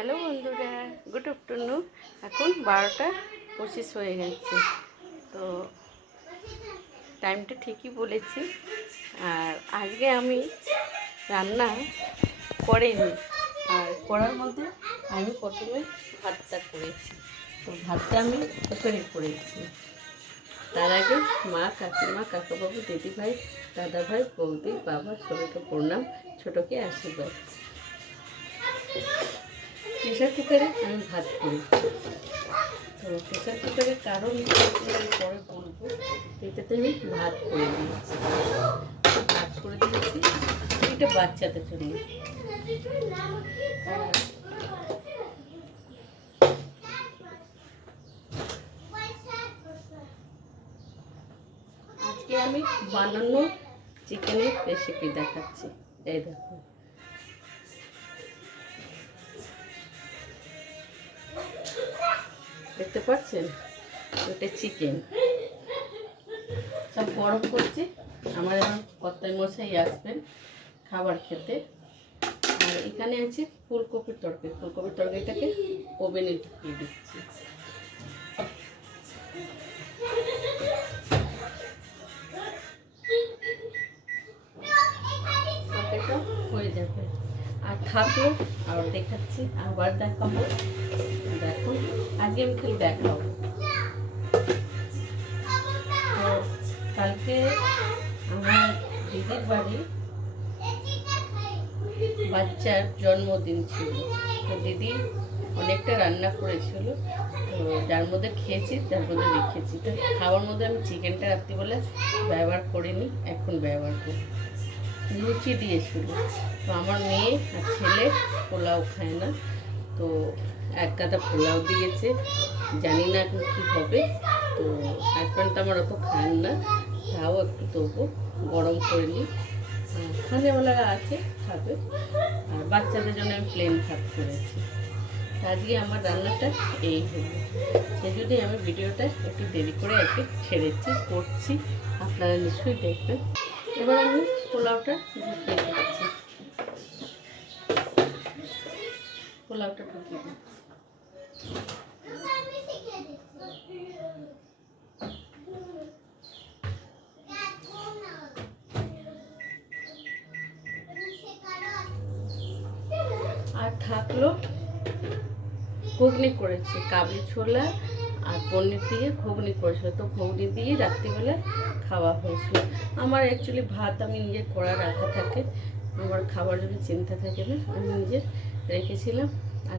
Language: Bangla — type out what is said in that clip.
হ্যালো বন্ধুরা, গুড আফটারনুন। এখন 12টা 25 হয়ে গেছে। তো টাইমটা ঠিকই বলেছি। আর আজকে আমি রান্না করিনি, আর করার মধ্যে আমি প্রথমে ভাতটা করেছি। তো ভাতটা আমি কুকারে করেছি। তার আগে মা, কাকিমা, কাকাবাবু, দিদিভাই, দাদাভাই, বৌদি, বাবা সবাইকে প্রণাম, ছোটোকে আশীর্বাদ। প্রেশার কুকারে আমি ভাত করেছি। তো প্রেশার কুকারের কারণ পরে বলবো। এটাতে আমি ভাত করে দিয়েছি। এটা বাচ্চাদের জন্য। আজকে আমি বানানো চিকেনের রেসিপি দেখাচ্ছি। এই দেখো, দেখতে পাচ্ছেন, ওটা চিকেন। সব গরম করছি। আমার এখন কর্তাই মশাই আসবেন খাবার খেতে। আর এখানে আছে ফুলকপির তরকারি। ফুলকপির তরকারিটাকে ওভেনে ঢুকিয়ে দিচ্ছি। তরকারিটা হয়ে যাবে। আর থাকলো আর দেখাচ্ছি, আবার দেখাবো। দেখো, আজকে আমি খালি দেখাবো। তো কালকে আমার দিদির বাড়ি বাচ্চার জন্মদিন ছিল। তো দিদি অনেকটা রান্না করেছিল। তো যার মধ্যে খেয়েছি, যার মধ্যে রেখেছি। তো খাওয়ার মধ্যে আমি চিকেনটা রাত্রিবেলা ব্যবহার করিনি, এখন ব্যবহার করি। লুচি দিয়েছিল। তো আমার মেয়ে আর ছেলে পোলাও খায় না, তো এক গাদা পোলাও দিয়েছে। জানি না এখন কী হবে। তো হাজব্যান্ড তো আমার অত খান না, তাও একটু তবু গরম করে নিই। খানেওয়ালা আছে, খাবে। আর বাচ্চাদের জন্য আমি প্লেন ভাত করেছি। আজকে আমার রান্নাটা এই হলো। সে যদি আমি ভিডিওটা একটু দেরি করে এসে ছেড়েছি, করছি, আপনারা নিশ্চয়ই দেখবেন। এবার আমি পোলাওটা ঢুকিয়ে দিচ্ছি। পোলাওটা ঢুকিয়ে দিচ্ছি। আর থাকলো ঘুগনি করেছি, কাবলি ছোলা আর পনির দিয়ে ঘুগনি করেছিল। তো ঘুগনি দিয়ে রাত্রিবেলা খাওয়া হয়েছিল। আমার অ্যাকচুয়ালি ভাত আমি নিজের করা রাখা থাকে, আমার খাবার যদি চিন্তা থাকে না, আমি নিজে রেখেছিলাম।